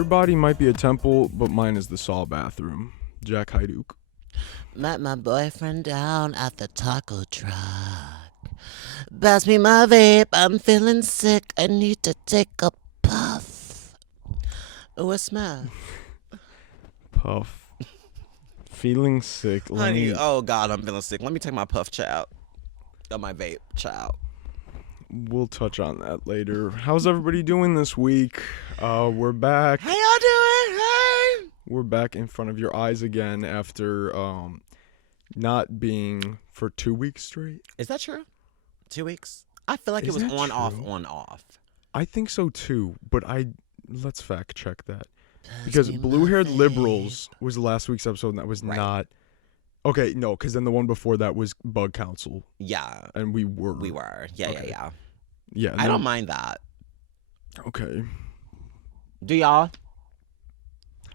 Your body might be a temple, but mine is the Saw bathroom. Jack Hyduke. Met my boyfriend down at the taco truck. Pass me my vape, I'm feeling sick. I need to take a puff. Oh, a smell. Puff. Feeling sick. Honey, oh God, I'm feeling sick. Let me take my puff, child. Oh, my vape, child. We'll touch on that later. How's everybody doing this week? We're back. How y'all doing? Hey! We're back in front of your eyes again after not being for 2 weeks straight. Is that true? 2 weeks? I feel like Is it was that on, true? off, on, off. I think so too, but let's fact check that. Because Blue-Haired Liberals was last week's episode, and that was not... Okay, no, because then the one before that was Bug Council. Yeah. And we were. Yeah. Yeah. I don't mind that. Okay. Do y'all?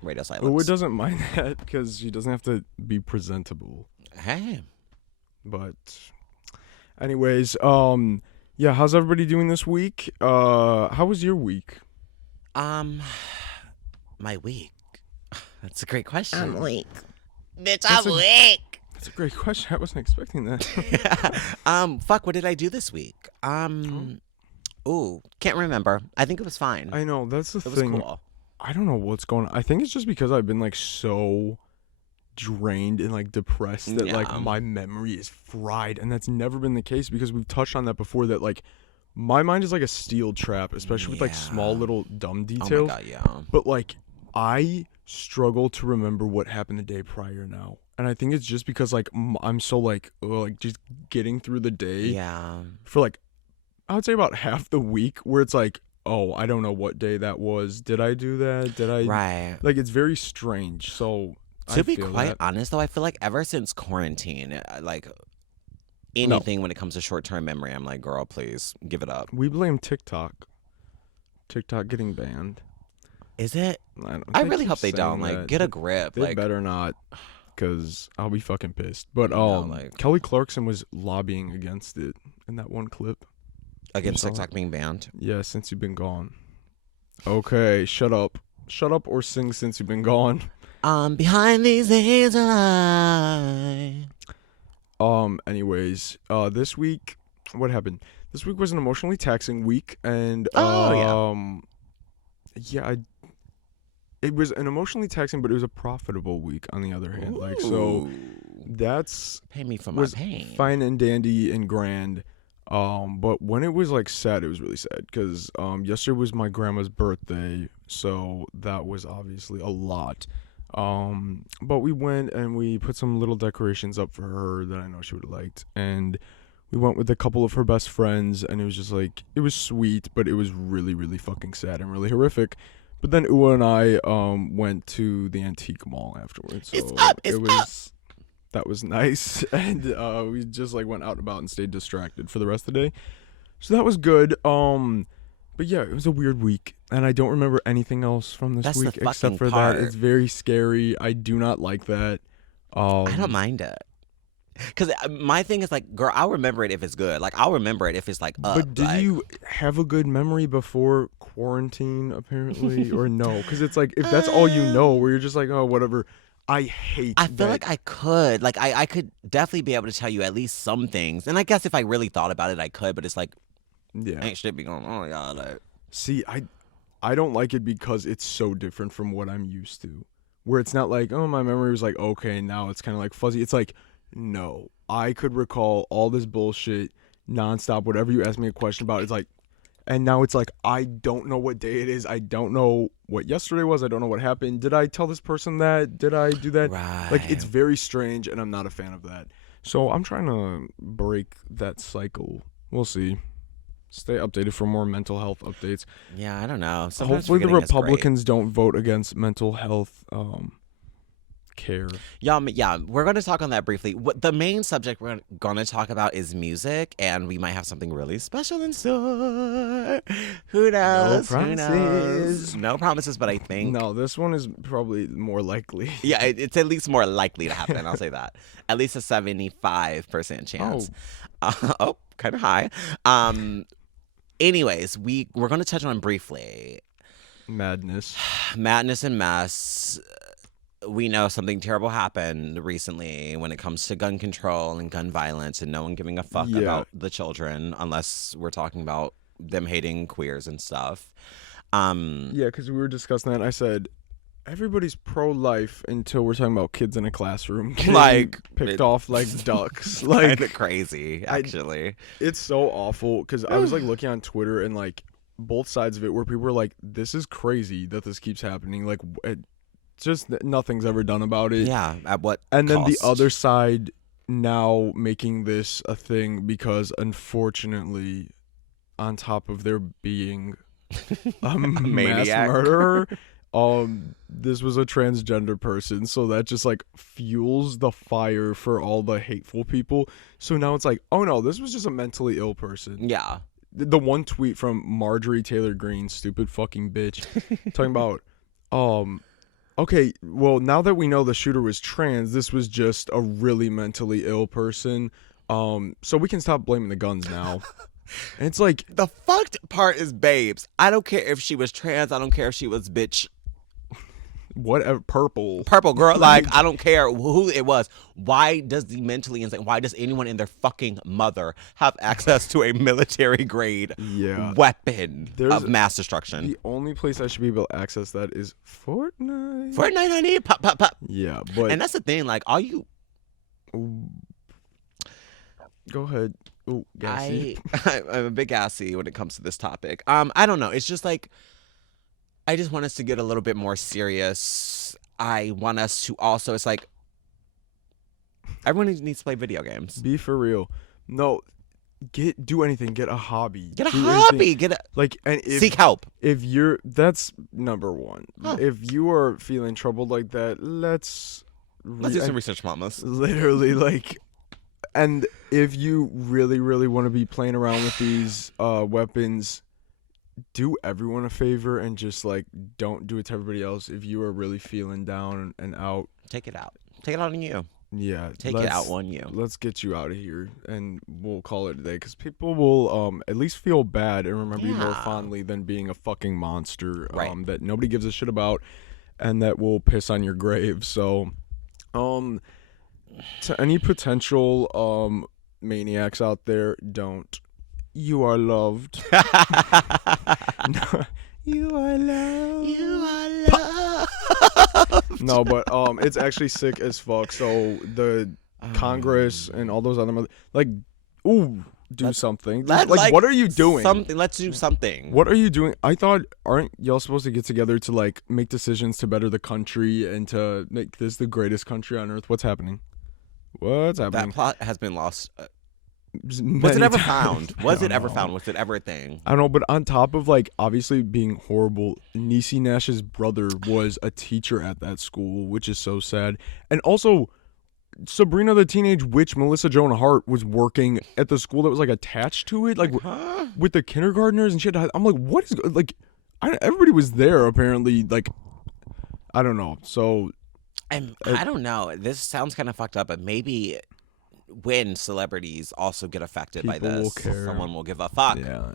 Radio silence. Who doesn't mind that because she doesn't have to be presentable. Hey. But anyways, yeah, how's everybody doing this week? How was your week? My week. That's a great question. I'm weak. Bitch, I'm weak. That's a great question. I wasn't expecting that. Fuck, what did I do this week? Ooh, can't remember. I think it was fine. I know, that's the It thing. was cool. I don't know what's going on. I think it's just because I've been like so drained and like depressed that like my memory is fried, and that's never been the case because we've touched on that before, that like my mind is like a steel trap, especially with like small little dumb details. Oh my God, yeah. But like I struggle to remember what happened the day prior now, and I think it's just because like I'm so like just getting through the day. Yeah. For like I would say about half the week where it's like, oh, I don't know what day that was. Did I do that? Did I? Right. Like it's very strange. So To be quite honest, though, I feel like ever since quarantine, like anything when it comes to short-term memory, I'm like, girl, please give it up. We blame TikTok. TikTok getting banned. Is it? I really hope they don't. Like, get a grip. They like, better not, because I'll be fucking pissed. But like, Kelly Clarkson was lobbying against it in that one clip. Against TikTok being banned? Yeah, since you've been gone. Okay, shut up. Shut up or sing Since You've Been Gone. Behind these days I... Anyways, this week, what happened? This week was an emotionally taxing week, and it was an emotionally taxing, but it was a profitable week on the other hand. Like, so that's pay me for my pain. Fine and dandy and grand. But when it was like sad, it was really sad because yesterday was my grandma's birthday, so that was obviously a lot. But we went and we put some little decorations up for her that I know she would have liked, and we went with a couple of her best friends, and it was just like, it was sweet, but it was really, really fucking sad and really horrific. But then Ua and I went to the antique mall afterwards, so that was nice, and we just like went out and about and stayed distracted for the rest of the day, so that was good. But yeah, it was a weird week, and I don't remember anything else from this week except for that. It's very scary. I do not like that. I don't mind it. Because my thing is like, girl, I'll remember it if it's good. Like, I'll remember it if it's like up. But did you have a good memory before quarantine, apparently, or no? Because it's like, if that's all you know, where you're just like, oh, whatever. I feel like I could. Like, I could definitely be able to tell you at least some things. And I guess if I really thought about it, I could. But it's like, ain't shit be going on, y'all. Like, see, I don't like it because it's so different from what I'm used to. Where it's not like, oh, my memory was like, okay, now it's kind of like fuzzy. It's like, no, I could recall all this bullshit nonstop. Whatever you ask me a question about, it's like, and now it's like, I don't know what day it is. I don't know what yesterday was. I don't know what happened. Did I tell this person that? Did I do that? Right. Like, it's very strange, and I'm not a fan of that. So I'm trying to break that cycle. We'll see. Stay updated for more mental health updates. Yeah, I don't know. Hopefully the Republicans don't vote against mental health care. Yeah, we're going to talk on that briefly. The main subject we're going to talk about is music, and we might have something really special in store. Who knows? No promises. Who knows? No promises, but I think... No, this one is probably more likely. Yeah, it's at least more likely to happen, I'll say that. At least a 75% chance. Kind of high. Anyways, we're going to touch on briefly Madness. Madness and mess. We know something terrible happened recently when it comes to gun control and gun violence, and no one giving a fuck Yeah. about the children, unless we're talking about them hating queers and stuff. Yeah, because we were discussing that, and I said, everybody's pro-life until we're talking about kids in a classroom getting Like, picked off like ducks. kind Like, of crazy, actually. it's so awful because I was like looking on Twitter and like both sides of it where people were like, this is crazy that this keeps happening. Like, just nothing's ever done about it. Yeah, at what And then the cost? other side now making this a thing because unfortunately, on top of there being a mass maniac. murderer, this was a transgender person, so that just like fuels the fire for all the hateful people. So now it's like, oh no, this was just a mentally ill person. Yeah. The one tweet from Marjorie Taylor Greene, stupid fucking bitch, talking about, okay, well, now that we know the shooter was trans, this was just a really mentally ill person. So we can stop blaming the guns now. And it's like, The fucked part is, babes, I don't care if she was trans. I don't care if she was bitch whatever, purple. girl. Like, I don't care who it was. Why does the mentally insane, why does anyone and their fucking mother have access to a military grade weapon of mass destruction? The only place I should be able to access that is Fortnite. Fortnite, honey, pop, pop, pop. Yeah, but And that's the thing, like, all you... Go ahead. Oh, gassy. I'm a big gassy when it comes to this topic. I don't know. It's just like, I just want us to get a little bit more serious. I want us to also, it's like, everyone needs to play video games. Be for real. No, do anything. Get a hobby. Get a Do hobby. anything. Like, and Seek help. If you're, that's number one. Huh. If you are feeling troubled like that, let's do some research, mamas. Literally, like, and if you really, really want to be playing around with these weapons, do everyone a favor and just like don't do it to everybody else. If you are really feeling down and out, take it out. Take it out on you. Yeah, take it out on you. Let's get you out of here, and we'll call it a day. Because people will at least feel bad and remember you more fondly than being a fucking monster that nobody gives a shit about, and that will piss on your grave. So, to any potential maniacs out there, don't. You are loved. No, you are loved. You are loved. No, but it's actually sick as fuck. So the Congress and all those other do something. Like, what are you doing? Something. Let's do something. What are you doing? I thought, aren't y'all supposed to get together to like make decisions to better the country and to make this the greatest country on earth? What's happening? What's happening? That plot has been lost. Was it ever found? Was it ever found? Was it ever a thing? I don't know, but on top of like obviously being horrible, Niecy Nash's brother was a teacher at that school, which is so sad. And also, Sabrina the Teenage Witch, Melissa Joan Hart, was working at the school that was like attached to it, like with the kindergartners and shit. I'm like, what is like? Everybody was there apparently. Like, I don't know. So, and I don't know. This sounds kind of fucked up, but maybe when celebrities also get affected by this, someone will give a fuck. Yeah,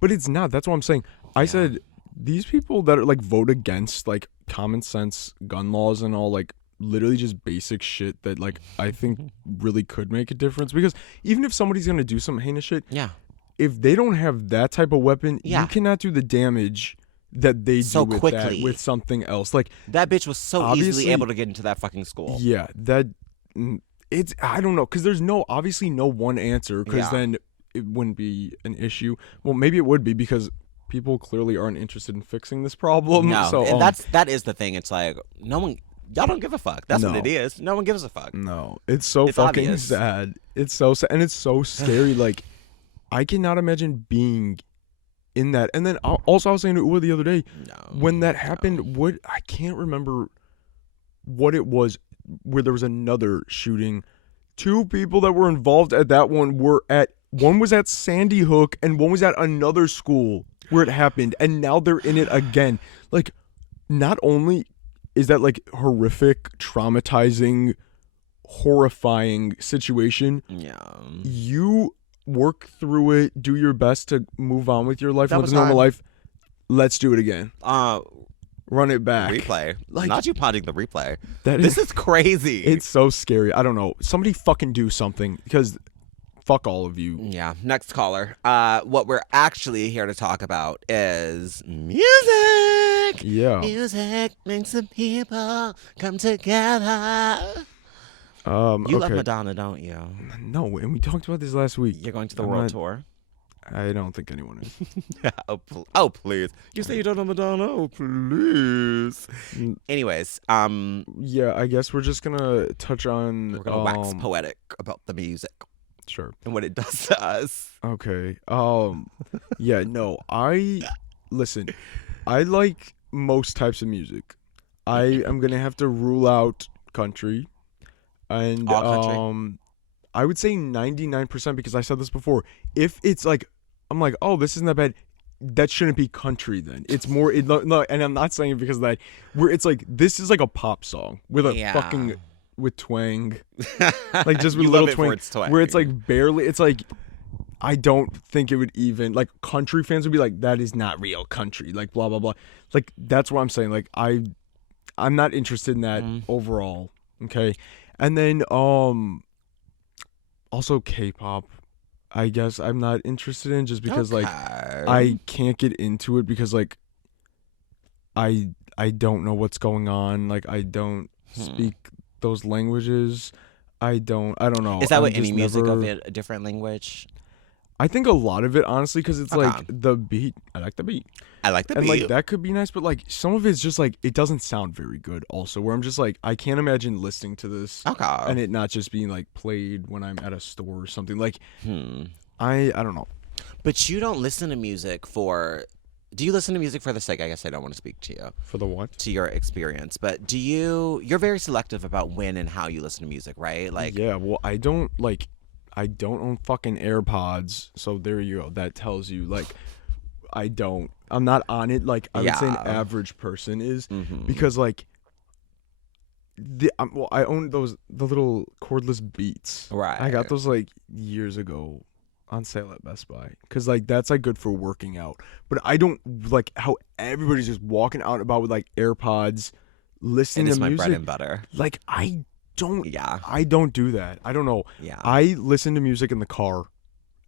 but it's not. That's what I'm saying. I said these people that are like vote against like common sense gun laws and all, like literally just basic shit that like I think really could make a difference. Because even if somebody's gonna do some heinous shit, if they don't have that type of weapon, you cannot do the damage that they do with quickly. That with something else. Like that bitch was so easily able to get into that fucking school. Yeah, it's I don't know, because there's obviously no one answer, because then it wouldn't be an issue. Well, maybe it would be, because people clearly aren't interested in fixing this problem. No, so, and that is the thing. It's like y'all don't give a fuck. That's what it is. No one gives a fuck. No, it's fucking obvious. Sad. It's so sad, and it's so scary. Like, I cannot imagine being in that. And then also, I was saying to Uwa the other day, when that happened, I can't remember what it was, where there was another shooting. Two people that were involved at that one one was at Sandy Hook and one was at another school where it happened, and now they're in it again. Like, not only is that like horrific, traumatizing, horrifying situation, you work through it, do your best to move on with your life, live a normal life. Let's do it again. Run it back. Replay. Like, Not you potting the replay. This is crazy. It's so scary. I don't know. Somebody fucking do something because fuck all of you. Yeah. Next caller. What we're actually here to talk about is music. Yeah. Music makes the people come together. You okay. love Madonna, don't you? No, and we talked about this last week. You're going to the world tour? I don't think anyone is. Oh, please. You say you don't know Madonna? Oh, please. Anyways, yeah, I guess we're just gonna touch on. We're gonna wax poetic about the music. Sure. And what it does to us. Okay. Yeah, no, listen, I like most types of music. I am gonna have to rule out country. And All country. I would say 99% because I said this before. If it's like, I'm like, oh, this isn't that bad. That shouldn't be country then. It's more, no, and I'm not saying it because of that. Where it's like, this is like a pop song with a fucking, with twang. Like just with little twang. Where it's like barely, it's like, I don't think it would even, like country fans would be like, that is not real country. Like blah, blah, blah. Like that's what I'm saying. Like I'm not interested in that overall. Okay. And then, also K-pop, I guess I'm not interested in just because like I can't get into it because like I don't know what's going on. Like I don't speak those languages. I don't know. Is that what any music of it, a different language? I think a lot of it, honestly, because it's like the beat. I like the beat. And like that could be nice, but like some of it's just like it doesn't sound very good. Also, where I'm just like I can't imagine listening to this and it not just being like played when I'm at a store or something. Like, I don't know. But you don't listen to music for. Do you listen to music for the sake? I guess I don't want to speak to you. For the what? To your experience, but do you? You're very selective about when and how you listen to music, right? Like, yeah. Well, I don't own fucking AirPods, so there you go. That tells you like. I'm not on it like I would say an average person is because like I own the little cordless Beats. Right. I got those like years ago on sale at Best Buy because like that's like good for working out. But I don't like how everybody's just walking out and about with like AirPods, listening to music. It's my bread and butter. Like I don't do that. I don't know. Yeah. I listen to music in the car,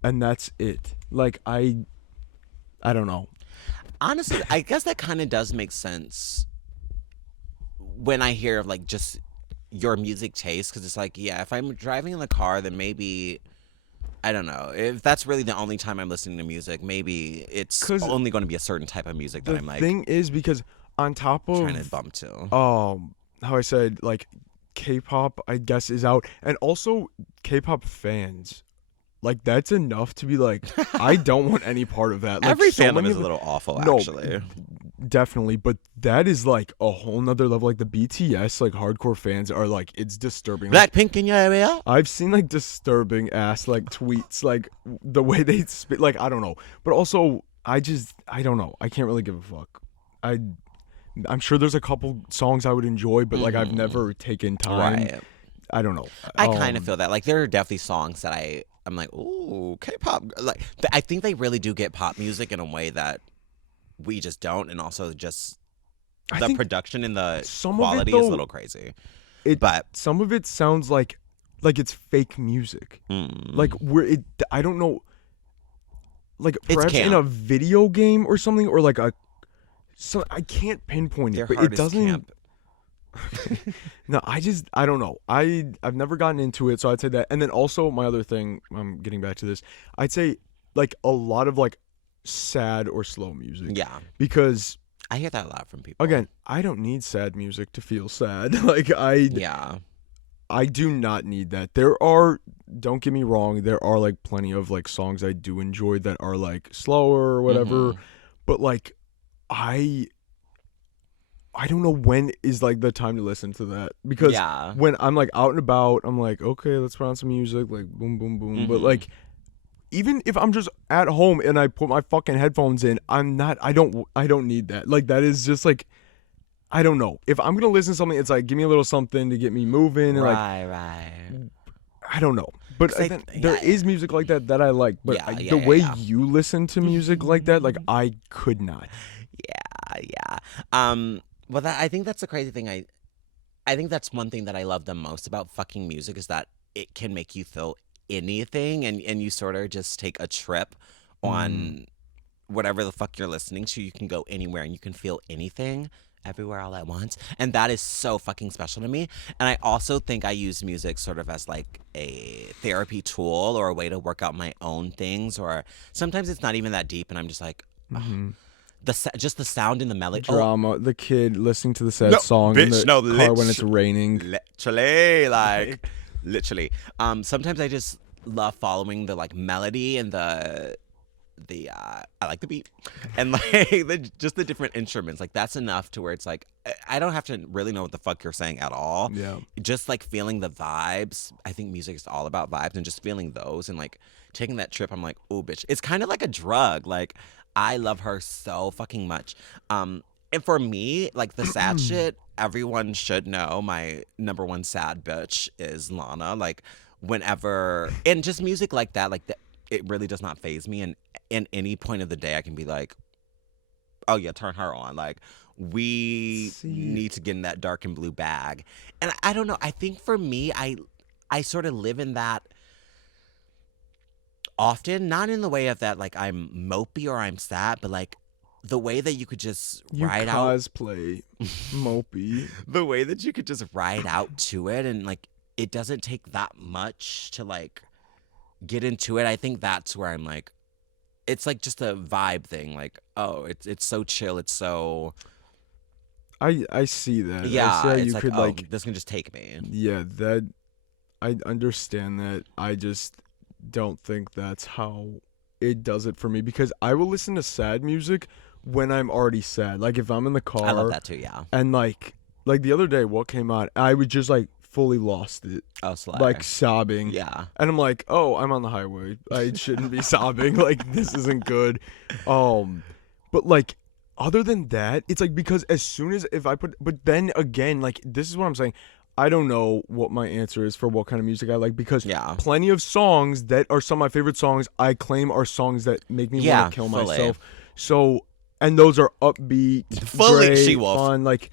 and that's it. Like I don't know. Honestly, I guess that kind of does make sense when I hear of like just your music taste, because it's like, yeah, if I'm driving in the car, then maybe, I don't know, if that's really the only time I'm listening to music, maybe it's only going to be a certain type of music that I'm like. The thing is, because on top of trying to bump to, how I said like K-pop, I guess is out, and also K-pop fans. Like, that's enough to be like, I don't want any part of that. Like, every fandom is a little awful, actually. Definitely, but that is like a whole nother level. Like the BTS, like hardcore fans are like, it's disturbing. Blackpink in your area? I've seen like disturbing ass like tweets, like the way they spit. Like I don't know, but also I don't know. I can't really give a fuck. I'm sure there's a couple songs I would enjoy, but like I've never taken time. Right. I don't know. I kind of feel that. Like there are definitely songs that I'm like, ooh, K-pop. Like I think they really do get pop music in a way that we just don't, and also just the production and the quality is a little crazy. But some of it sounds like it's fake music. Like I don't know. Like perhaps in a video game or something, or like so I can't pinpoint it, but it doesn't. Camp. No, I don't know. I've never gotten into it, so I'd say that. And then also my other thing, I'm getting back to this. I'd say like a lot of like sad or slow music. Yeah. Because I hear that a lot from people. Again, I don't need sad music to feel sad. Like I do not need that. Don't get me wrong, there are like plenty of like songs I do enjoy that are like slower or whatever, but like I don't know when is like the time to listen to that, because when I'm like out and about, I'm like, okay, let's put on some music, like boom, boom, boom. But like, even if I'm just at home and I put my fucking headphones in, I don't need that. Like that is just like, I don't know. If I'm gonna listen to something, it's like give me a little something to get me moving. And right. I don't know. But there is music like that I like. But the way you listen to music like that, like I could not. Yeah. Well, I think that's the crazy thing. I think that's one thing that I love the most about fucking music is that it can make you feel anything, and you sort of just take a trip Mm, on whatever the fuck you're listening to. You can go anywhere and you can feel anything everywhere all at once. And that is so fucking special to me. And I also think I use music sort of as like a therapy tool or a way to work out my own things. Or sometimes it's not even that deep and I'm just like, hmm just the sound and the melody. Oh, Drama. The kid listening to the sad no, song in bitch, the no, car when it's raining. literally, like, Like, literally. Sometimes I just love following the like melody and the I like the beat and like just the different instruments. Like that's enough to where it's like I don't have to really know what the fuck you're saying at all. yeah. Just like feeling the vibes. I think music is all about vibes and just feeling those and like taking that trip. I'm like, oh, bitch. It's kind of like a drug. Like I love her so fucking much. And for me, like the sad shit, everyone should know my number one sad bitch is Lana. Like whenever and just music like that, like it really does not phase me. And in any point of the day, I can be like, oh yeah, turn her on. Like we See, need to get in that dark and blue bag. And I don't know. I think for me, I sort of live in that often, not in the way of that like I'm mopey or I'm sad, but like the way that you could just you ride out cosplay Mopey. the way that you could just ride out to it and like it doesn't take that much to like get into it. I think that's where I'm like it's like just a vibe thing. Like, oh, it's so chill. It's so I see that. I see yeah. how It's you like could oh, like this can just take me. yeah, that I understand that. I just don't think that's how it does it for me because I will listen to sad music when I'm already sad. Like if I'm in the I love car that too. Yeah. and like the other day what came on, I was just like fully lost it. Oh, slay. Like sobbing. Yeah. And I'm like, "Oh, I'm on the highway. I shouldn't be sobbing. Like this isn't good." But like other than that, it's like because as soon as if I put but then again, like this is what I'm saying. I don't know what my answer is for what kind of music I like because Yeah. plenty of songs that are some of my favorite songs I claim are songs that make me Yeah. want to kill Fully. myself. So and those are upbeat, Fully great, She-Wolf. fun. Like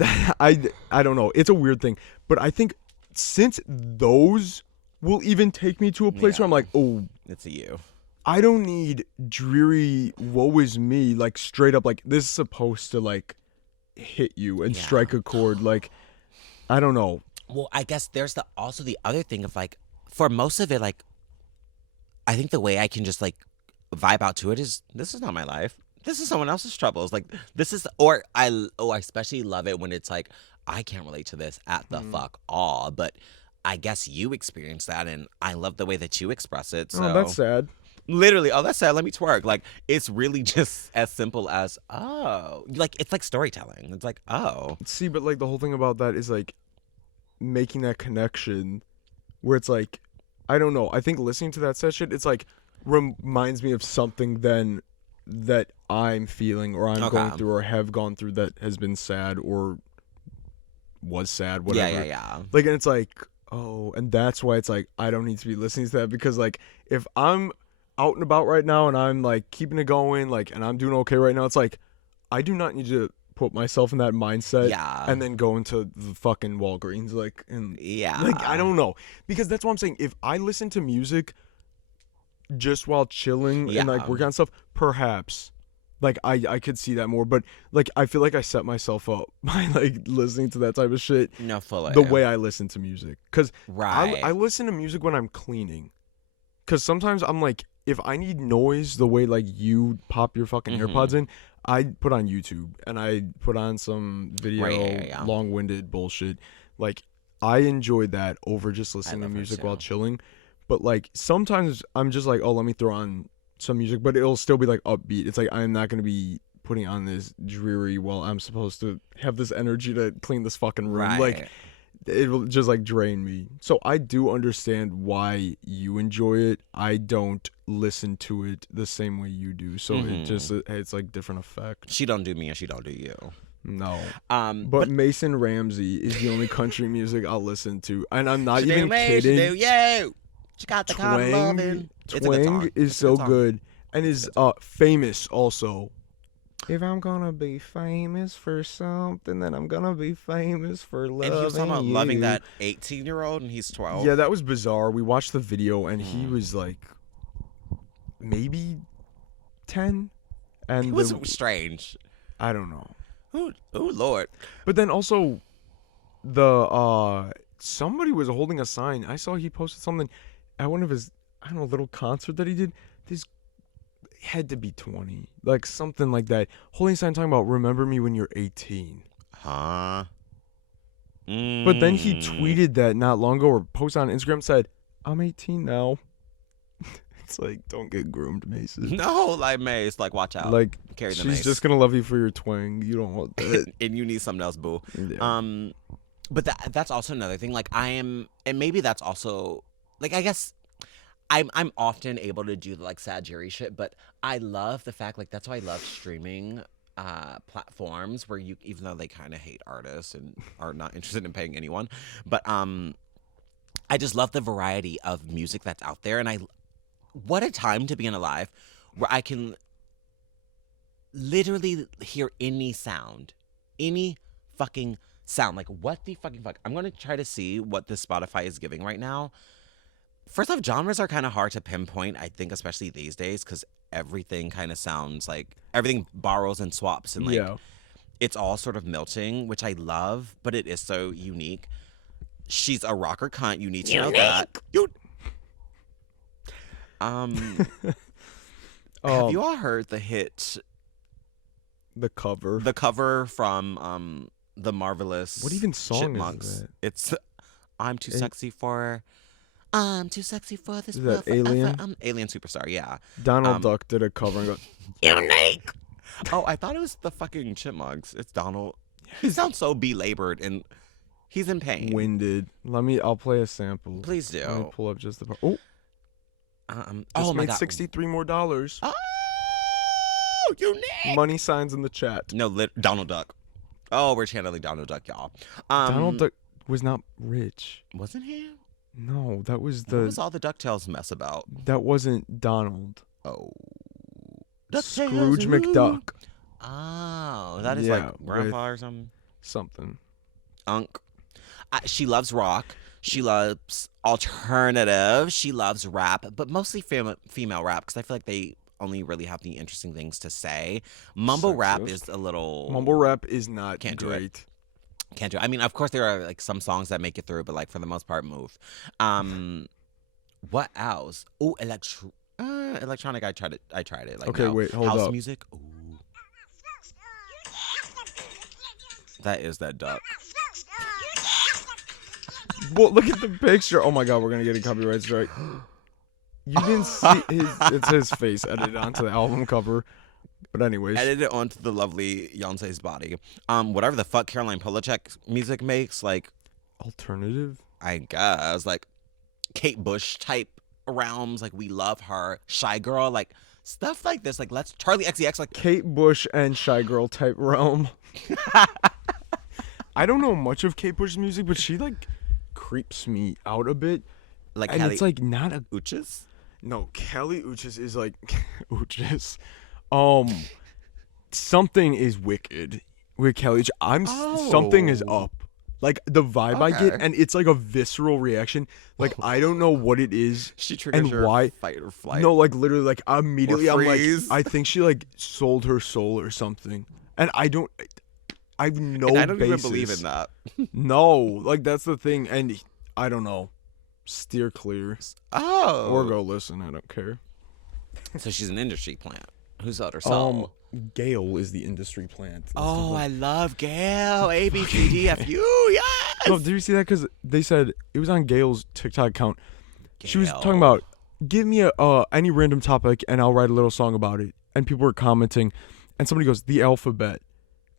I don't know. It's a weird thing, but I think since those will even take me to a place where I'm Yeah. like, oh, It's you. I don't need dreary woe is me, like straight up like this is supposed to like hit you and Yeah. strike a chord. Like I don't know. Well, I guess there's also the other thing of like for most of it, like I think the way I can just like vibe out to it is this is not my life. This is someone else's troubles. Like this is or I especially love it when it's like I can't relate to this at the fuck all, but I guess you experience that and I love the way that you express it. So Oh, that's sad. literally, oh that's sad, let me twerk. Like it's really just as simple as oh like it's like storytelling. It's like, oh. See, but like the whole thing about that is like making that connection where it's like I don't know. I think listening to that session, it's like reminds me of something then that I'm feeling or I'm going Okay. through or have gone through that has been sad or was sad, Yeah, whatever. yeah. Like, and it's like, oh, and that's why it's like I don't need to be listening to that because like if I'm out and about right now and I'm like keeping it going, like, and I'm doing okay right now, it's like I do not need to put myself in that mindset Yeah. and then go into the fucking Walgreens, like, and Yeah. like I don't know because that's what I'm saying. If I listen to music just while chilling and like Yeah. working on stuff, perhaps. Like I could see that more, but like I feel like I set myself up by like listening to that type of shit No, fully. the way I listen to music. Cause Right. I listen to music when I'm cleaning. Cause sometimes I'm like, if I need noise the way like you pop your fucking Mhm. AirPods in, I put on YouTube and I put on some video, Right, yeah. long-winded bullshit. Like I enjoy that over just listening to love hers music while too. chilling. But like sometimes I'm just like, oh, let me throw on some music, but it'll still be like upbeat. It's like I'm not gonna be putting on this dreary while I'm supposed to have this energy to clean this fucking room. Right. Like it will just like drain me. So I do understand why you enjoy it. I don't listen to it the same way you do. So it just it's like different effect. She don't do me and she don't do you. No. But But Mason Ramsey is the only country music I'll listen to. And I'm not she do even me, kidding. she do you. She got the kind of loving. It's a good Twang song. is It's a so song. good and is famous also. If I'm gonna be famous for something, then I'm gonna be famous for And he was talking loving about loving you. that 18-year-old, and he's 12. Yeah, that was bizarre. We watched the video, and he Mm. was like maybe 10, It and was strange. I don't know. Oh Lord. But then also the somebody was holding a sign. I saw he posted something at one of his, I don't know, little concert that he did. This had to be 20, like something like that. Holding a sign talking about remember me when you're 18. Huh? But then he tweeted that not long ago, or posted on Instagram, said, I'm 18 now. It's like, don't get groomed, Mason. No, like Mace, like watch out. Like, Carry the she's mace. just gonna love you for your twang. You don't want that. And you need something else, boo. Yeah. But that's also another thing. Like I am, and maybe that's also like I guess I'm often able to do the like sad jury shit, but I love the fact like that's why I love streaming platforms where you, even though they kind of hate artists and are not interested in paying anyone, but I just love the variety of music that's out there. And what a time to be in a life where I can literally hear any sound, any fucking sound. Like, what the fucking fuck? I'm going to try to see what this Spotify is giving right now. First off, genres are kind of hard to pinpoint, I think, especially these days, because everything kind of sounds like everything borrows and swaps. And, like, Yeah. it's all sort of melting, which I love, but it is so unique. She's a rocker cunt. You need to know that. Have you all heard the hit, The cover. the cover from the Marvelous What even song Chipmunks? is that? It's I'm too It- sexy for this Is world that forever. Alien? Alien Superstar, yeah. Donald Duck did a cover and goes, Unique. Oh, I thought it was the fucking Chipmunks. It's Donald. He sounds so belabored and he's in pain. winded. I'll play a sample. Please do. Let me pull up just the part. Oh, Oh just my made god. $63 more. Oh, unique. Money signs in the chat. No, Donald Duck. Oh, we're channeling Donald Duck, y'all. Donald Duck was not rich. Wasn't he? No, that was What was all the DuckTales mess about? that wasn't Donald. Oh. Scrooge McDuck. Oh, that is Yeah, like grandpa or something. Something. Unk. She loves rock. She loves alternative. She loves rap, but mostly female rap because I feel like they only really have the interesting things to say. Mumble rap Sexist. is a little Mumble rap is not Can't do it. great. Can't do it. I mean, of course there are like some songs that make it through, but like for the most part, move. What else? Oh, electronic. I tried it. Like Okay, no. wait, hold House up. music. Ooh. That is that duck. Well, look at the picture. Oh my god, we're gonna get a copyright strike. You didn't see it's his face edited onto the album cover. But anyways. Edited onto the lovely Beyonce's body. Whatever the fuck Caroline Polachek music makes, like Alternative? I guess like Kate Bush type realms, like we love her. Shy Girl, like stuff like this. Like let's Charlie XCX, like Kate Bush and Shy Girl type realm. I don't know much of Kate Bush's music, but she like creeps me out a bit. like And Kelly it's like not a Uchis. no, Kelly Uchis is like Uchis. Something is wicked with Kelly. Something is Oh. up. Like the vibe I get, Okay. and it's like a visceral reaction. Like I don't know what it is. She triggers And your why- fight or flight. No, like literally, like immediately, I'm like, freeze. I think she like sold her soul or something, and I've no and I don't basis. even believe in that. No, like that's the thing, and I don't know. Steer clear Oh. or go listen. I don't care. So she's an industry plant. Who sold her soul? Gail is the industry plant. That's the Oh, whole- I love Gail. A B C D F U. Yes. No, did you see that? Because they said it was on Gail's TikTok account. She was Gail. talking about, give me any random topic and I'll write a little song about it. And people were commenting, and somebody goes, the alphabet.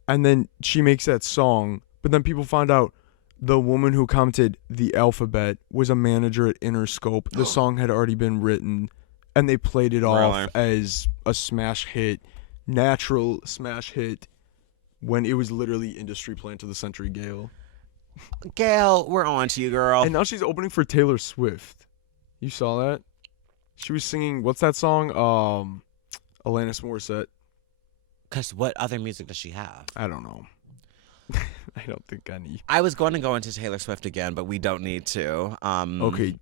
And then she makes that song, but then people found out the woman who commented the alphabet was a manager at Interscope. The song had already been written, and they played it off as a smash hit, natural smash hit, when it was literally industry plant of the century, Gail. Gail, we're on to you, girl. And now she's opening for Taylor Swift. You saw that? She was singing, what's that song? Alanis Morissette. Because what other music does she have? I don't know. I don't think any. I was going to go into Taylor Swift again, but we don't need to. Okay.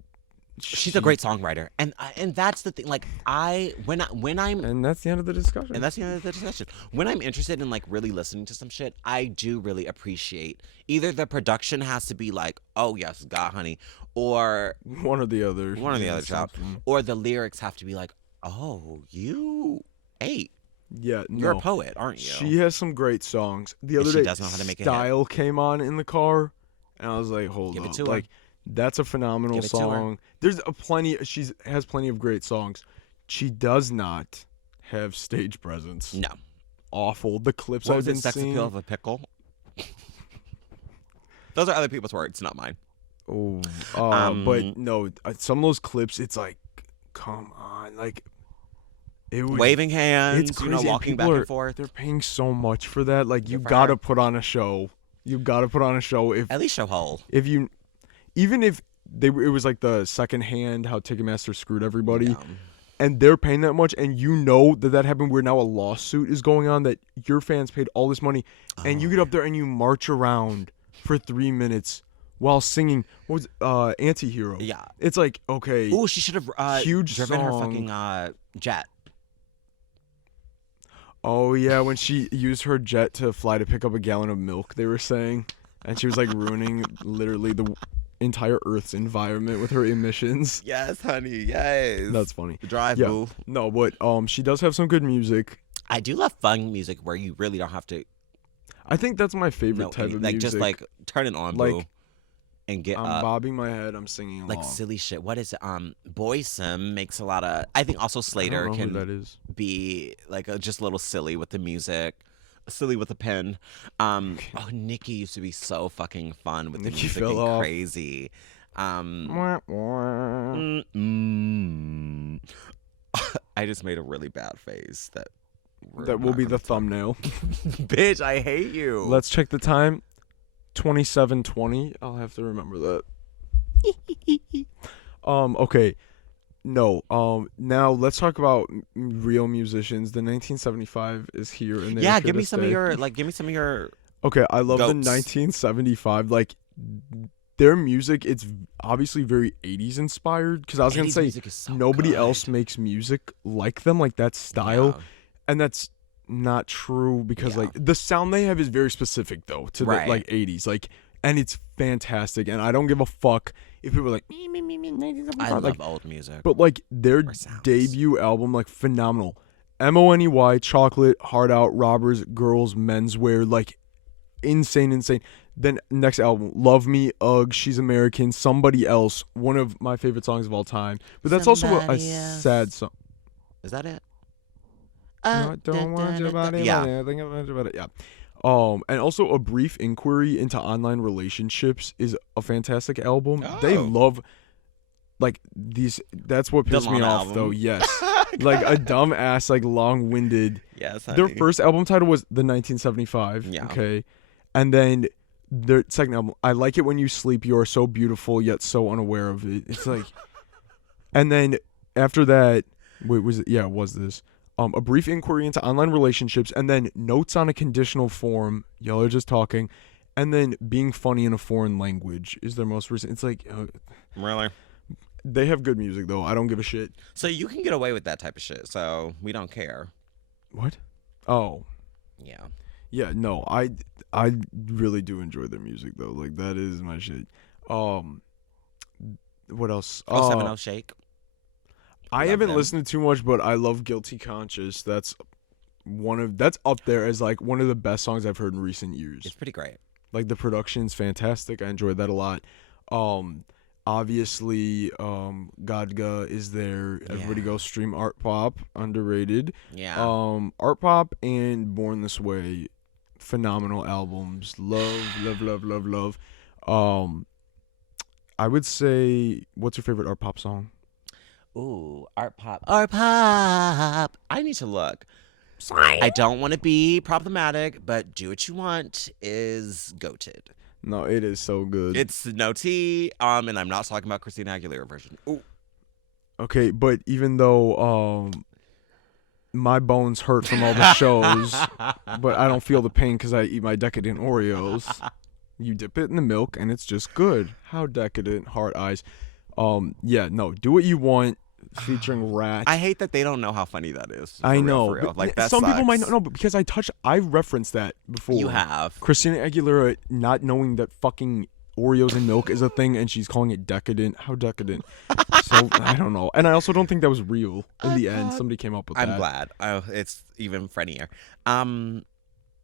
She's a great songwriter, and that's the thing. Like when I'm And that's the end of the discussion. and that's the end of the discussion. When I'm interested in like really listening to some shit, I do really appreciate either the production has to be like, oh yes, God, honey, or one or the other. one or the Yeah, other job, something. or the lyrics have to be like, oh, you ate. Yeah, no. You're a poet, aren't you? She has some great songs. The And other she day, does know how to make a hit. Style came on in the car, and I was like, hold Give it up. to her. Like, that's a phenomenal Give it to her. song. There's a plenty. She has plenty of great songs. She does not have stage presence. No. Awful. The clips What I've was it? been Sex seeing. appeal of a pickle. Those are other people's words, not mine. Oh, but no, some of those clips, it's like, come on, like, it was Waving hands, It's crazy. and walking people back are- and forth. They're paying so much for that. Like, you Good for gotta her. put on a show. You gotta put on a show. At least show whole. If you, even if it was like the second hand how Ticketmaster screwed everybody, Yeah. and they're paying that much, and you know that happened where now a lawsuit is going on that your fans paid all this money, and you get up there and you march around for 3 minutes while singing what was Anti-Hero. Yeah. It's like, okay. Ooh, she should have Huge driven her song. fucking jet. Oh yeah, when she used her jet to fly to pick up a gallon of milk, they were saying, and she was like ruining literally the entire Earth's environment with her emissions. Yes, honey. Yes. That's funny. Drive, Yeah. boo. No, but she does have some good music. I do love fun music where you really don't have to I think that's my favorite know type any, of like music. just like turn it on, Like, boo, and get I'm up. bobbing my head, I'm singing along. Like silly shit. What is it? Boysom makes a lot of. I think also I Slater don't know who that can is. be like just a little silly with the music, silly with the pen. Oh, Nikki used to be so fucking fun with the Nikki music fell and off. crazy. Wah, wah. I just made a really bad face that. we're That will not be gonna the thumbnail. Bitch, I hate you. Let's check the time. 27:20. I'll have to remember that. Okay. No. Now let's talk about real musicians. The 1975 is here, and they're yeah, here give to me some of stay. your give me some of your. Okay, I love the Goats. 1975. Like, their music, it's obviously very 80s inspired. Because I was gonna 80s say music is so nobody good. else makes music like them, like that style, Yeah. and that's not true because Yeah. like the sound they have is very specific though to Right. the like 80s, like, and it's fantastic. And I don't give a fuck if people are like me, 1975. I like, love old music. but like their Or sounds. debut album, like phenomenal. MONEY, Chocolate, Hard Out, Robbers, Girls, Menswear, like insane. Then next album, Love Me, Ugh, She's American, Somebody Else, one of my favorite songs of all time. But that's also a Somebody else. sad song. Is that it? I don't want your body, Yeah. but I think I want your body. Yeah. And also A Brief Inquiry into Online Relationships is a fantastic album. They Oh. love like these. That's what The pissed me Lana off album. though. Yes, like a dumb ass, like long-winded. Yes, honey. Their first album title was the 1975. Yeah. Okay, and then their second album, I Like It When You Sleep. You Are So Beautiful Yet So Unaware of It. It's like, and then after that, wait, was it? Yeah, it was this. A Brief Inquiry into Online Relationships, and then Notes on a Conditional Form. Y'all are just talking, and then Being Funny in a Foreign Language is their most recent. It's like Really? they have good music though. I don't give a shit. So you can get away with that type of shit. So we don't care. What? Oh. Yeah. Yeah, no, I really do enjoy their music though. Like that is my shit. What else? 070 Shake. I Love haven't them. listened to too much, but I love Guilty Conscious. That's up there as like one of the best songs I've heard in recent years. It's pretty great. Like the production's fantastic. I enjoyed that a lot. Obviously, Godga is there. Everybody Yeah. go stream Art Pop, underrated. Yeah. Art Pop and Born This Way, phenomenal albums. Love. I would say, what's your favorite Art Pop song? Ooh, art pop. Art pop. I need to look. I don't want to be problematic, but Do What You Want is goated. No, it is so good. It's no tea. And I'm not talking about Christina Aguilera version. Ooh. Okay, but even though my bones hurt from all the shows, but I don't feel the pain because I eat my decadent Oreos. You dip it in the milk and it's just good. How decadent, heart eyes. Yeah, no, Do What You Want featuring Rat. I hate that they don't know how funny that is. I know. For real. But Like, that some people might sucks. not know, but because I referenced that before. You have. Christina Aguilera not knowing that fucking Oreos and milk is a thing, and she's calling it decadent. How decadent? So I don't know, and I also don't think that was real in the end. Somebody came up with that. I'm glad. Oh, it's even funnier.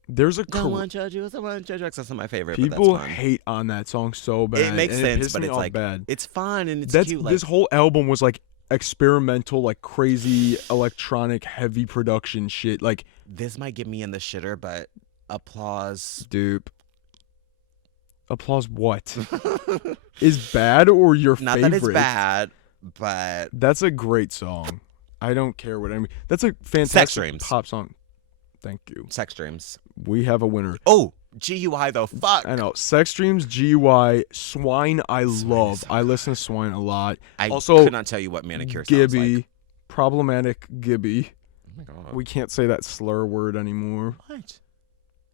There's a Don't want to judge you. Someone judge you. That's not my favorite. people but that's fun. hate on that song so bad. It makes and sense, pissed but me it's off like bad. it's fun and it's That's cute. this whole album was like experimental, like crazy electronic, heavy production shit. Like This might get me in the shitter, but applause. dupe. Applause what? Is bad or your Not favorite? that it's bad, but That's a great song. I don't care what I mean. That's a Sex fantastic Dreams. pop song. Thank you. Sex Dreams. We have a winner. Oh, GUI though. Fuck. I know. Sex Dreams, GUI, Swine, I love. so I listen to Swine a lot. I Also, could not tell you what manicure sounds Gibby, like. problematic Gibby. Oh my god. We can't say that slur word anymore. What?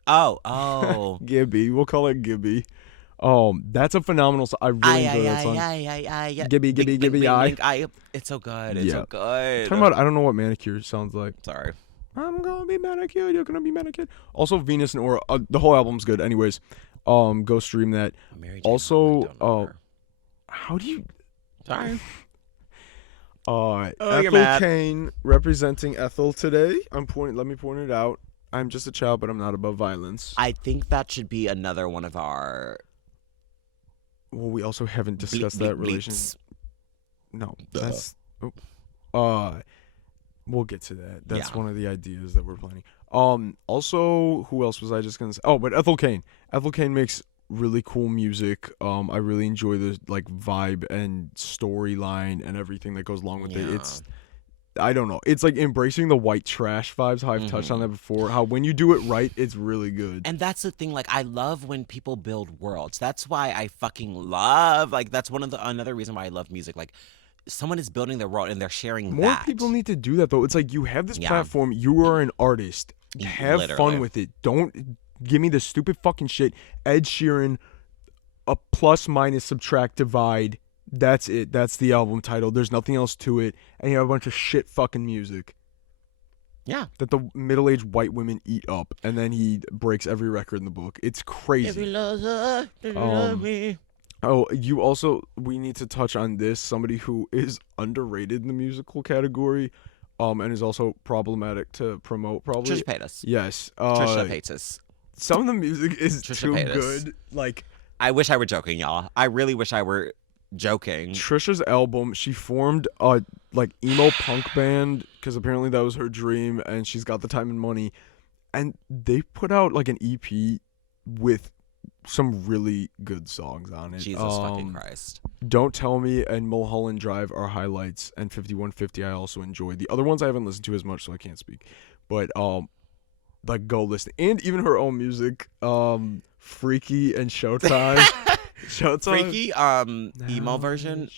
Oh. Gibby. We'll call it Gibby. That's a phenomenal song. I really enjoy that song. Gibby, Gibby, Gibby, I. It's so good. It's so Yeah. good. Talking about, I don't know what manicure sounds like. Sorry. I'm gonna be manicured, you're gonna be manicured. Also, Venus and Aura. The whole album's good. Anyways, go stream that. Mary Jane Also, Holiday, don't know her. How do you? Sorry. Ethel you're mad. Kane representing Ethel today. Let me point it out. I'm just a child, but I'm not above violence. I think that should be another one of our Well, we also haven't discussed that relationship. No, Duh. that's. We'll get to that. That's Yeah. one of the ideas that we're planning. Also, who else was I just gonna say? Oh, but Ethel Kane. Ethel Kane makes really cool music. I really enjoy the like vibe and storyline and everything that goes along with it. Yeah. It's, I don't know. It's like embracing the white trash vibes. How I've touched on that before. How when you do it right, it's really good. And that's the thing, like, I love when people build worlds. That's why I fucking love, like, that's another reason why I love music. Like, someone is building their world and they're sharing More that. people need to do that though. It's like you have this Yeah. platform. You are an artist. Have Literally. fun with it. Don't give me the stupid fucking shit. Ed Sheeran, a plus minus subtract divide. That's it. That's the album title. There's nothing else to it. And you have a bunch of shit fucking music Yeah. that the middle-aged white women eat up, and then he breaks every record in the book. It's If you crazy. love her, if you love Um, me. Oh, we need to touch on this. Somebody who is underrated in the musical category, and is also problematic to promote probably. Trisha Paytas. Yes. Trisha Paytas. Some of the music is Trisha too Paytas. good. Like I wish I were joking, y'all. I really wish I were joking. Trisha's album, she formed a like emo punk band because apparently that was her dream, and she's got the time and money, and they put out like an EP with some really good songs on it. Jesus fucking Christ. Don't Tell Me and Mulholland Drive are highlights, and 5150 I also enjoy. The other ones I haven't listened to as much, so I can't speak. But like go listen, and even her own music, Freaky and Showtime. Freaky, emo version,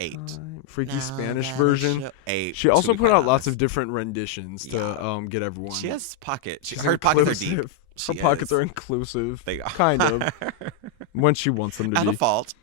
8. Freaky Now Spanish that version. show- 8. She to also be put quite out lots honest. of different renditions to get everyone. She has pockets. She's Her pockets are deep. inclusive. Her She pockets is. are inclusive. They are. Kind of. When she wants them to At be. a fault.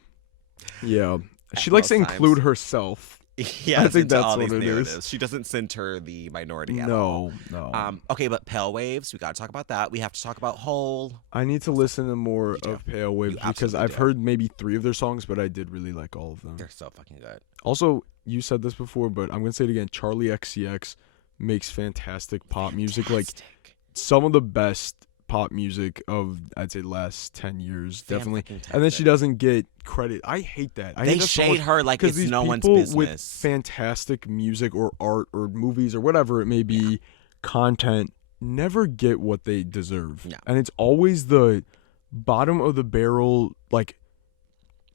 Yeah. At She likes to most include times. herself. Yes, think into that's all what these it is. narratives. She doesn't center the minority at all. No. Okay, but Pale Waves, we got to talk about that. We have to talk about Hole. I need to listen to more do. of Pale Waves You because absolutely I've do. heard maybe 3 of their songs, but I did really like all of them. They're so fucking good. Also, you said this before, but I'm going to say it again. Charlie XCX makes fantastic pop music. Like, Fantastic. some of the best pop music of, I'd say, last 10 years, definitely. Fan-fucking-tastic. And then she doesn't get credit. I hate that. I They hate that so shade much, her like 'cause it's these no one's people business. with fantastic music or art or movies or whatever it may be, content, never get what they deserve. Yeah. And it's always the bottom of the barrel, like,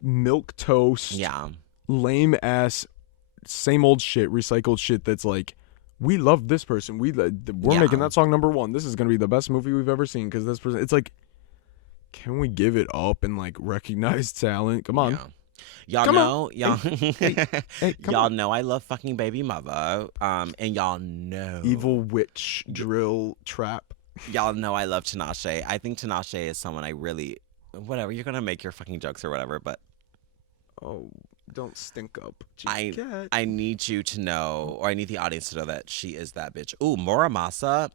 milk toast, Yeah. lame ass, same old shit, recycled shit that's like, we love this person. We're Yeah. making that song number 1. This is gonna be the best movie we've ever seen because this person. It's like, can we give it up and like recognize talent? Come on. Yeah. Y'all Come on. know, y'all, Hey, come y'all on. know I love fucking Baby Mother. And y'all know, Evil witch drill trap. y'all know I love Tinashe. I think Tinashe is someone I really, whatever. You're gonna make your fucking jokes or whatever, but Oh, don't stink up. I, Cat. I need you to know, or I need the audience to know that she is that bitch. Ooh, Muramasa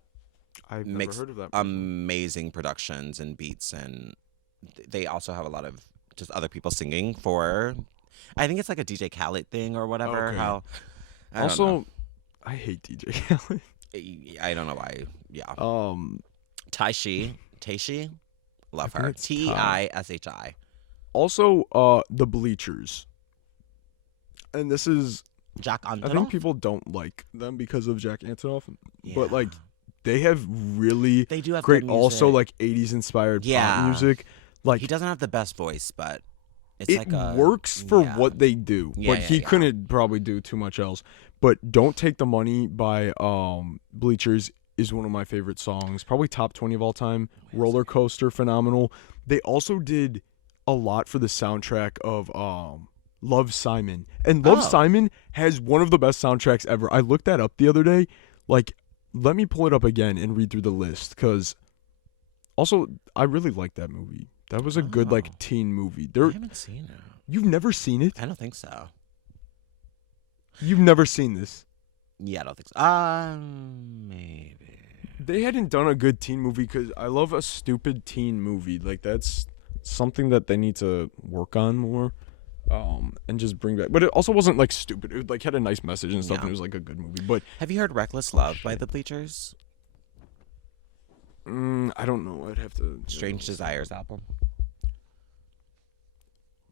I've never makes heard of that. amazing productions and beats, and they also have a lot of just other people singing for. I think it's like a DJ Khaled thing or whatever. Okay. How I don't know. Also, I hate DJ Khaled. I don't know why. Yeah, Um, Taishi, love I think her. it's Tishi. also, the Bleachers. And this is, Jack I think Antonoff. people don't like them because of Jack Antonoff, but Yeah. like they have really They do have great, good also music. like 80s inspired pop Yeah. music. Like He doesn't have the best voice, but it's it like a works for yeah. what they do, Yeah, but yeah, he yeah. couldn't probably do too much else. But "Don't Take the Money" by Bleachers is one of my favorite songs, probably top 20 of all time. Roller Coaster, phenomenal. They also did a lot for the soundtrack of Love, Simon. And Love, Oh. Simon has one of the best soundtracks ever. I looked that up the other day. Like, let me pull it up again and read through the list, because also I really like that movie. That was a good Oh. like teen movie. I haven't seen it. You've never seen it? I don't think so. You've never seen this? Yeah, I don't think so. Maybe. They hadn't done a good teen movie, because I love a stupid teen movie. Like, that's something that they need to work on more, and just bring back. But it also wasn't like stupid. It like had a nice message and stuff, Yeah. and it was like a good movie. But Have you heard "Reckless Love" by the Bleachers? I don't know. I'd have to. Strange Desires album.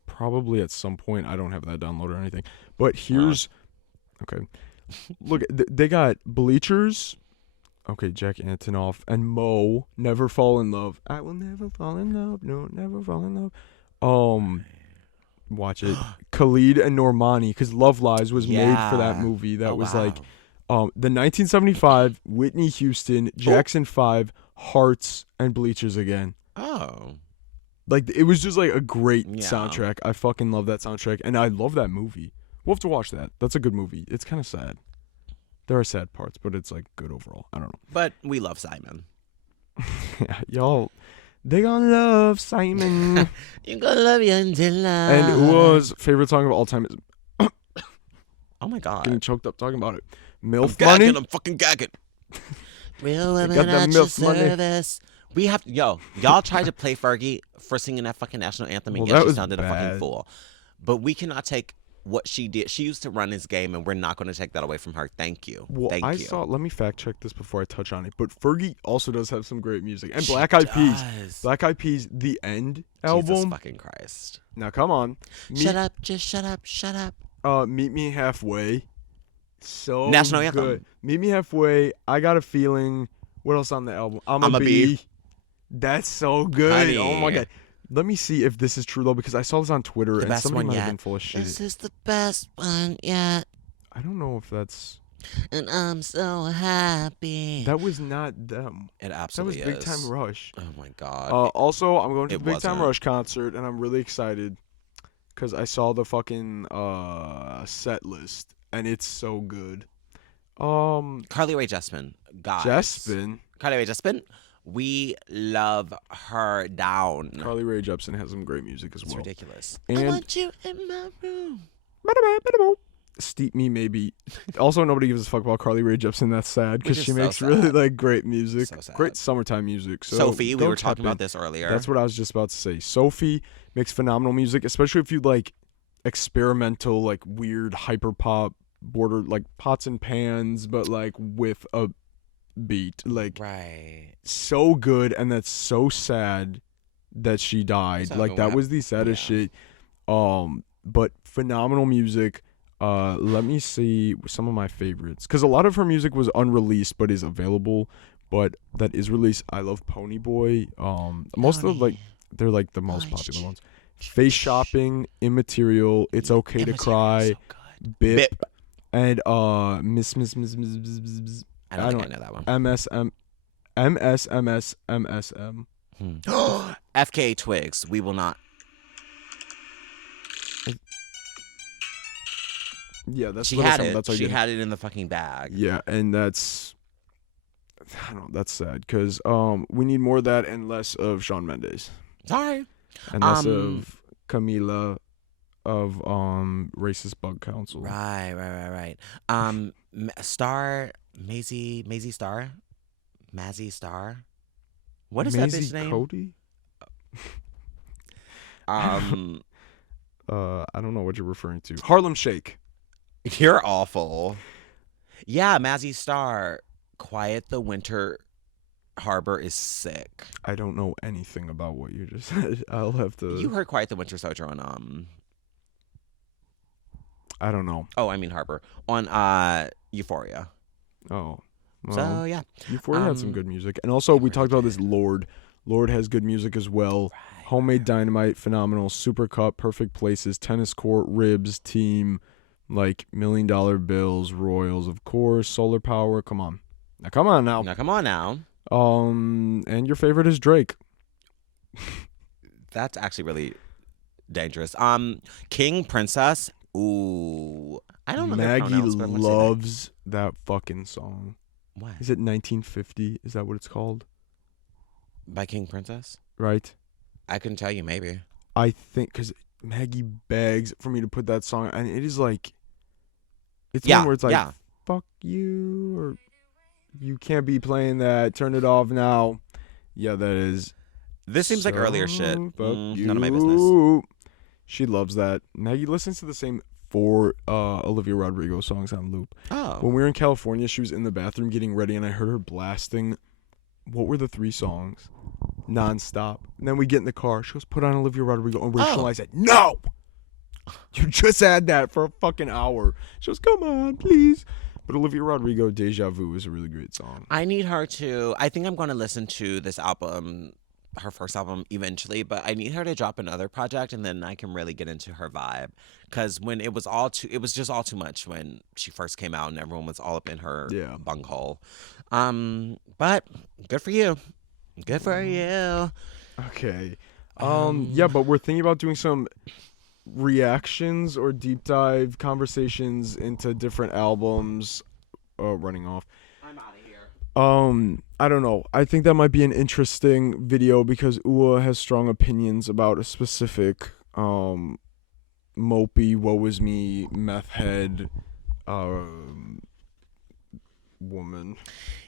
Probably at some point. I don't have that downloaded or anything. But here's okay. Look, they got Bleachers. Okay, Jack Antonoff and Mo. Never Fall in Love. I will never fall in love. No, never fall in love. Watch it. Khalid and Normani, because Love Lies was made for that Yeah. movie. That Oh, was wow. like, the 1975 Whitney Houston, Jackson 5, Hearts, and Bleachers again. Oh. Like, it was just like a great Yeah. soundtrack. I fucking love that soundtrack, and I love that movie. We'll have to watch that. That's a good movie. It's kind of sad. There are sad parts, but it's like good overall. I don't know. But we love Simon. Yeah, y'all, they gonna love Simon. You gonna love you until And Ua's favorite song of all time is Oh my god. getting choked up talking about it. I'm MILF gagging. Money. I'm fucking gagging. real got women that at your MILF money. service. We have y'all tried to play Fergie for singing that fucking national anthem, and Well, yet that she was sounded a bad. fucking fool. But we cannot take what she did. She used to run this game, and we're not going to take that away from her. Thank you. Well, Thank I you. saw. Let me fact check this before I touch on it. But Fergie also does have some great music, and She Black Eyed Peas. does. Black Eyed Peas, The End Jesus album. fucking Christ. Now come on, Shut up, just shut up, shut up. Meet Me Halfway. So National anthem. good. Meet Me Halfway. I Got a Feeling. What else on the album? I'm I'ma a Be. Bee. That's so good. Honey. Oh my god. Let me see if this is true though, because I saw this on Twitter The and best somebody one might have yet. been full of shit. This is the best one yet, I don't know if that's. and I'm so happy. That was not them. It That was absolutely Big is. Time Rush. Oh my god. Also, I'm going to It the Big Time wasn't. Rush concert, and I'm really excited because I saw the fucking set list, and it's so good. Carly Rae Jepsen. Guys. Jespin. Carly Rae Jepsen. We love her down. Carly Rae Jepsen has some great music as It's well. ridiculous. I And want you in my room. Steep Me maybe. Also, nobody gives a fuck about Carly Rae Jepsen. That's sad because Which she is so makes really sad. like great music, So sad. great summertime music. So Sophie, we go were tap talking about in. this earlier. That's what I was just about to say. Sophie makes phenomenal music, especially if you like experimental, like weird hyper pop, border like pots and pans, but like with a beat. Like Right. so good, and that's so sad that she died. So Like what that was the saddest yeah. shit. But phenomenal music. Let me see some of my favorites, because a lot of her music was unreleased but is available. But that is released. I love Pony Boy. Most of like they're like the most popular ones. Face Shopping, Immaterial, It's Okay to Cry, Bip, and Miss. I don't think I know that one. MSMSMSM. FKA Twigs. We will not. Yeah, that's She what I had said, it. that's how you She get it. had it in the fucking bag. Yeah, and that's, I don't know, that's sad because we need more of that and less of Shawn Mendes Sorry. and less Um. of Camila of Racist Bug Council. Right. Star Maisie Star, Mazzy Star. What is that Maisie bitch name? Cody? Um. I don't know what you're referring to. Harlem Shake. You're awful. Yeah, Mazzy Star. Quiet the Winter Harbor is sick. I don't know anything about what you just said. I'll have to. You heard Quiet the Winter Soldier on I don't know. Oh, I mean Harbor on Euphoria. Oh. Well, So yeah. Euphoria had some good music. And also, we talked about this Lord. Lord has good music as well. Homemade Dynamite, phenomenal. Super Cup, Perfect Places, Tennis Court, Ribs, Team, like $1 Million Bills, Royals, of course, Solar Power. Come on. Now, come on now. Now come on now. And your favorite is Drake. That's actually really dangerous. King Princess. Ooh. I don't know their Maggie pronouns, but I'm gonna say that. loves that fucking song. What? Is it 1950? Is that what it's called? By King Princess? Right? I couldn't tell you, maybe. I think because Maggie begs for me to put that song, and it is like, it's one where it's like, fuck you, or you can't be playing that, turn it off now. Yeah, that is. This seems like earlier shit. Fuck None of my business. She loves that. Maggie listens to the same 4 Olivia Rodrigo songs on loop. Oh. When we were in California, she was in the bathroom getting ready, and I heard her blasting. What were the 3 songs? Nonstop. And then we get in the car. She goes, put on Olivia Rodrigo. And Rachel and I said, no! You just had that for a fucking hour. She goes, come on, please. But Olivia Rodrigo, Deja Vu is a really great song. I need her to. I think I'm going to listen to this album, her first album, eventually. But I need her to drop another project, and then I can really get into her vibe. Because when it was just all too much when she first came out, and everyone was all up in her bunghole. But good for you. Good for you. Okay. Yeah, but we're thinking about doing some reactions or deep dive conversations into different albums. Running off. I'm out of here. I don't know. I think that might be an interesting video because Ua has strong opinions about a specific mopey, woe is me, meth head woman.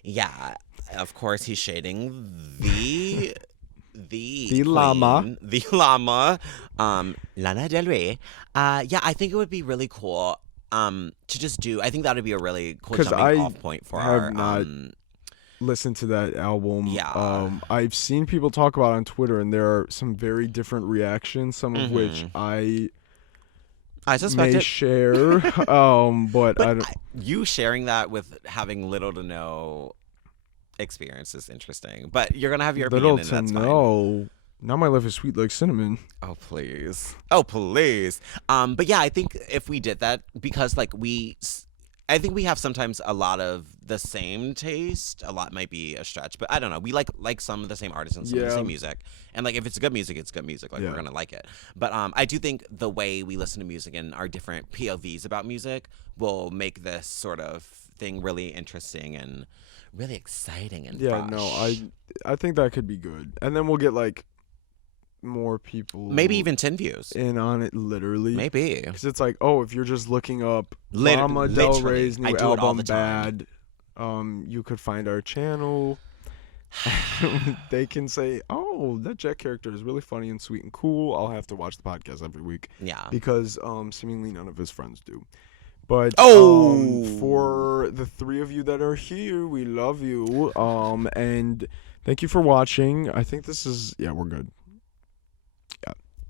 Yeah, of course he's shading the llama. The llama, Lana Del Ray. Yeah, I think it would be really cool to just do. I think that would be a really cool jumping off point for our listen to that album. Yeah. I've seen people talk about it on Twitter, and there are some very different reactions, some of which I suspect may it. share. But I don't. You sharing that with having little to no experience is interesting. But you're gonna have your Little opinion, and to that's know. Now my life is sweet like cinnamon. Oh please. Oh please. But yeah, I think if we did that, because like I think we have sometimes a lot of the same taste. A lot might be a stretch, but I don't know. We like some of the same artists and some of the same music. And like if it's good music, it's good music. Like we're gonna like it. But I do think the way we listen to music and our different POVs about music will make this sort of thing really interesting and really exciting and fresh. I think that could be good. And then we'll get like more people, maybe even 10 views in on it, literally. Maybe because it's like, oh, if you're just looking up Lana Del Ray's new album Bad, you could find our channel. They can say, oh, that Jet character is really funny and sweet and cool. I'll have to watch the podcast every week. Yeah, because seemingly none of his friends do. But for the 3 of you that are here, we love you. And thank you for watching. I think this is we're good.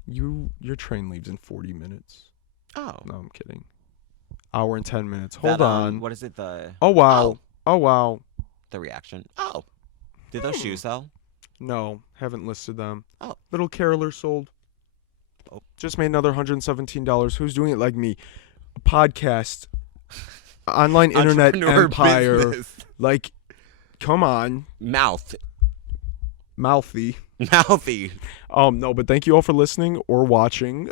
Your train leaves in 40 minutes. Oh. No, I'm kidding. Hour and 10 minutes. Hold on. What is it? Oh, wow. Oh, wow. The reaction. Oh. Did those shoes sell? No, haven't listed them. Oh. Little Caroler sold. Oh. Just made another $117. Who's doing it like me? A podcast. Online internet empire. Business. Like, come on. Mouthy. No, but thank you all for listening or watching.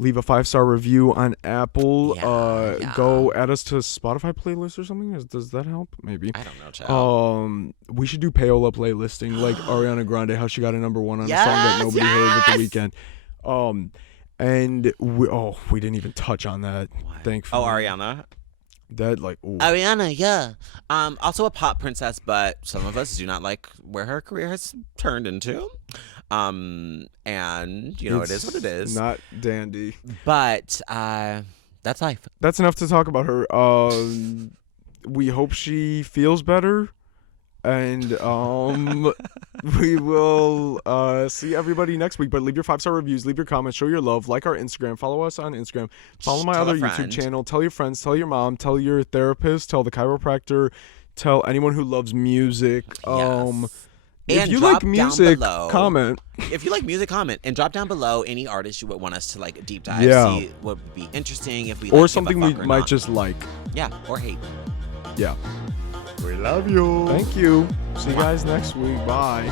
leave a 5-star review on Apple. Yeah. Go add us to Spotify playlist or something. Does that help? Maybe. I don't know, child. We should do payola playlisting like Ariana Grande, how she got a number 1 on a song that nobody heard with The Weeknd. And we didn't even touch on that. What? Thankfully. Oh, Ariana. That like ooh. Ariana, yeah. Also a pop princess, but some of us do not like where her career has turned into. And it is what it is. Not dandy. But that's life. That's enough to talk about her. We hope she feels better, and we will see everybody next week. But leave your 5-star reviews, leave your comments, show your love, like our Instagram, follow us on Instagram, follow my Tell other a YouTube friend. channel, tell your friends, tell your mom, tell your therapist, tell the chiropractor, tell anyone who loves music. Yes. If And you drop like down music, below- comment. If you like music, comment and drop down below any artists you would want us to like deep dive. Yeah. See what would be interesting if we Or like, something give a we fuck or might not. just like. Yeah, or hate. Yeah. We love you. Thank you. See you guys next week. Bye.